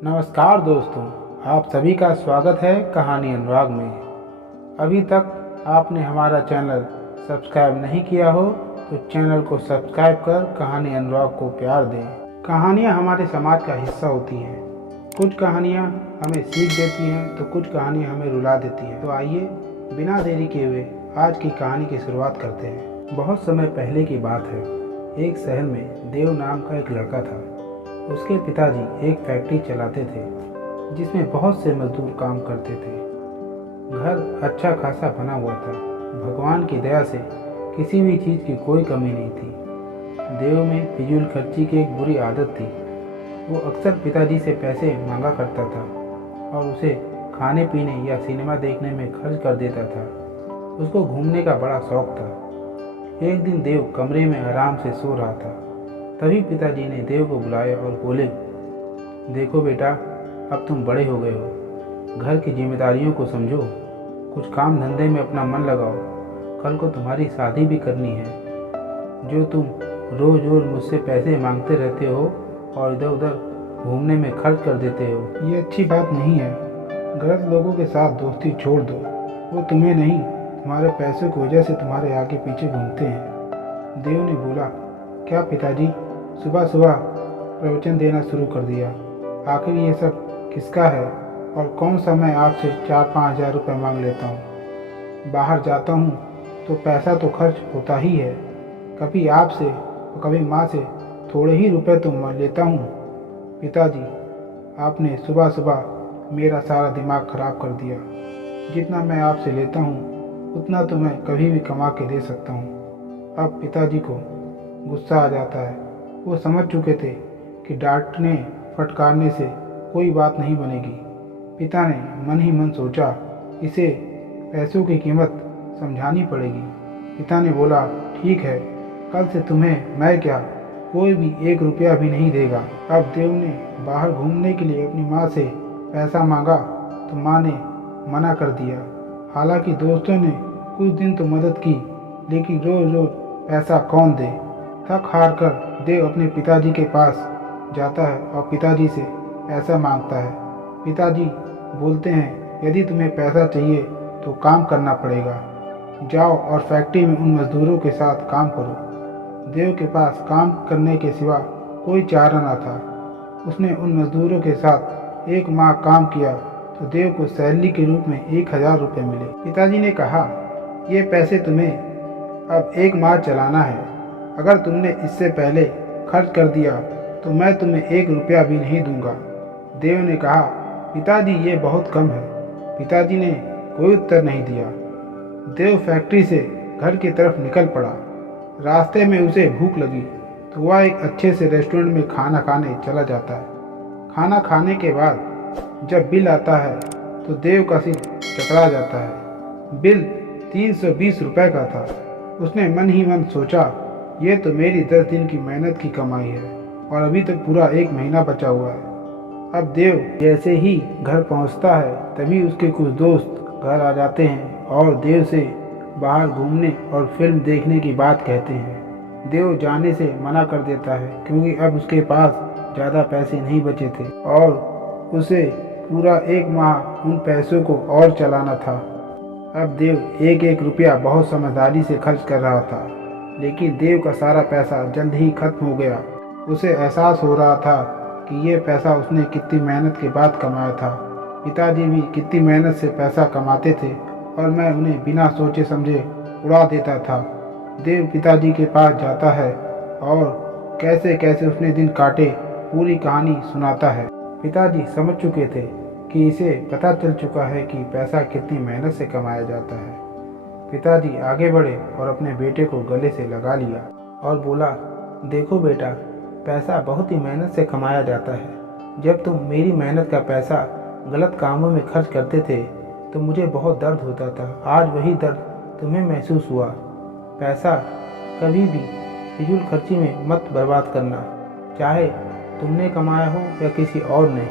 नमस्कार दोस्तों, आप सभी का स्वागत है कहानी अनुराग में। अभी तक आपने हमारा चैनल सब्सक्राइब नहीं किया हो तो चैनल को सब्सक्राइब कर कहानी अनुराग को प्यार दें। कहानियाँ हमारे समाज का हिस्सा होती हैं। कुछ कहानियाँ हमें सीख देती हैं तो कुछ कहानियाँ हमें रुला देती हैं। तो आइए बिना देरी किए हुए आज की कहानी की शुरुआत करते हैं। बहुत समय पहले की बात है। एक शहर में देव नाम का एक लड़का था। उसके पिताजी एक फैक्ट्री चलाते थे जिसमें बहुत से मजदूर काम करते थे। घर अच्छा खासा बना हुआ था। भगवान की दया से किसी भी चीज़ की कोई कमी नहीं थी। देव में फिजूल खर्ची की एक बुरी आदत थी। वो अक्सर पिताजी से पैसे मांगा करता था और उसे खाने पीने या सिनेमा देखने में खर्च कर देता था। उसको घूमने का बड़ा शौक था। एक दिन देव कमरे में आराम से सो रहा था। तभी पिताजी ने देव को बुलाया और बोले, देखो बेटा, अब तुम बड़े हो गए हो। घर की जिम्मेदारियों को समझो। कुछ काम धंधे में अपना मन लगाओ। कल को तुम्हारी शादी भी करनी है। जो तुम रोज रोज मुझसे पैसे मांगते रहते हो और इधर उधर घूमने में खर्च कर देते हो, ये अच्छी बात नहीं है। गलत लोगों के साथ दोस्ती छोड़ दो। वो तुम्हें नहीं, तुम्हारे पैसों की वजह से तुम्हारे आगे पीछे घूमते हैं। देव ने बोला, क्या पिताजी? सुबह सुबह प्रवचन देना शुरू कर दिया। आखिर ये सब किसका है और कौन सा मैं आपसे 4-5 हज़ार रुपये मांग लेता हूँ। बाहर जाता हूँ तो पैसा तो खर्च होता ही है। कभी आपसे और कभी माँ से थोड़े ही रुपए तो मैं लेता हूँ। पिताजी, आपने सुबह सुबह मेरा सारा दिमाग खराब कर दिया। जितना मैं आपसे लेता हूँ उतना तो मैं कभी भी कमा के दे सकता हूँ। अब पिताजी को गुस्सा आ जाता है। वो समझ चुके थे कि डांटने फटकारने से कोई बात नहीं बनेगी। पिता ने मन ही मन सोचा, इसे पैसों की कीमत समझानी पड़ेगी। पिता ने बोला, ठीक है, कल से तुम्हें मैं क्या, कोई भी 1 रुपया भी नहीं देगा। अब देव ने बाहर घूमने के लिए अपनी माँ से पैसा मांगा तो माँ ने मना कर दिया। हालांकि दोस्तों ने कुछ दिन तो मदद की, लेकिन रोज रोज पैसा कौन दे। थक हार कर देव अपने पिताजी के पास जाता है और पिताजी से पैसा मांगता है। पिताजी बोलते हैं, यदि तुम्हें पैसा चाहिए तो काम करना पड़ेगा। जाओ और फैक्ट्री में उन मजदूरों के साथ काम करो। देव के पास काम करने के सिवा कोई चारा न था। उसने उन मजदूरों के साथ 1 माह काम किया तो देव को सैलरी के रूप में 1000 रुपये मिले। पिताजी ने कहा, ये पैसे तुम्हें अब 1 माह चलाना है। अगर तुमने इससे पहले खर्च कर दिया तो मैं तुम्हें 1 रुपया भी नहीं दूंगा। देव ने कहा, पिताजी ये बहुत कम है। पिताजी ने कोई उत्तर नहीं दिया। देव फैक्ट्री से घर की तरफ निकल पड़ा। रास्ते में उसे भूख लगी तो वह एक अच्छे से रेस्टोरेंट में खाना खाने चला जाता है। खाना खाने के बाद जब बिल आता है तो देव का सिर चकरा जाता है। बिल 320 रुपये का था। उसने मन ही मन सोचा, ये तो मेरी 10 दिन की मेहनत की कमाई है और अभी तक पूरा 1 महीना बचा हुआ है। अब देव जैसे ही घर पहुंचता है तभी उसके कुछ दोस्त घर आ जाते हैं और देव से बाहर घूमने और फिल्म देखने की बात कहते हैं। देव जाने से मना कर देता है क्योंकि अब उसके पास ज़्यादा पैसे नहीं बचे थे और उसे पूरा 1 माह उन पैसों को और चलाना था। अब देव एक एक रुपया बहुत समझदारी से खर्च कर रहा था, लेकिन देव का सारा पैसा जल्द ही खत्म हो गया। उसे एहसास हो रहा था कि ये पैसा उसने कितनी मेहनत के बाद कमाया था। पिताजी भी कितनी मेहनत से पैसा कमाते थे और मैं उन्हें बिना सोचे समझे उड़ा देता था। देव पिताजी के पास जाता है और कैसे कैसे उसने दिन काटे पूरी कहानी सुनाता है। पिताजी समझ चुके थे कि इसे पता चल चुका है कि पैसा कितनी मेहनत से कमाया जाता है। पिताजी आगे बढ़े और अपने बेटे को गले से लगा लिया और बोला, देखो बेटा, पैसा बहुत ही मेहनत से कमाया जाता है। जब तुम मेरी मेहनत का पैसा गलत कामों में खर्च करते थे तो मुझे बहुत दर्द होता था। आज वही दर्द तुम्हें महसूस हुआ। पैसा कभी भी फिजूल खर्ची में मत बर्बाद करना, चाहे तुमने कमाया हो या किसी और ने।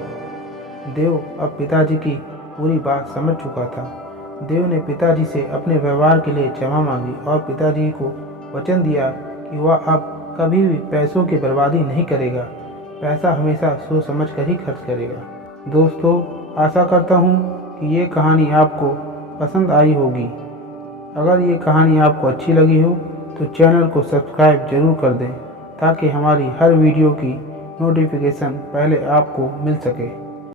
देव अब पिताजी की पूरी बात समझ चुका था। देव ने पिताजी से अपने व्यवहार के लिए क्षमा मांगी और पिताजी को वचन दिया कि वह अब कभी भी पैसों की बर्बादी नहीं करेगा। पैसा हमेशा सोच समझ कर ही खर्च करेगा। दोस्तों, आशा करता हूँ कि ये कहानी आपको पसंद आई होगी। अगर ये कहानी आपको अच्छी लगी हो तो चैनल को सब्सक्राइब जरूर कर दें ताकि हमारी हर वीडियो की नोटिफिकेशन पहले आपको मिल सके।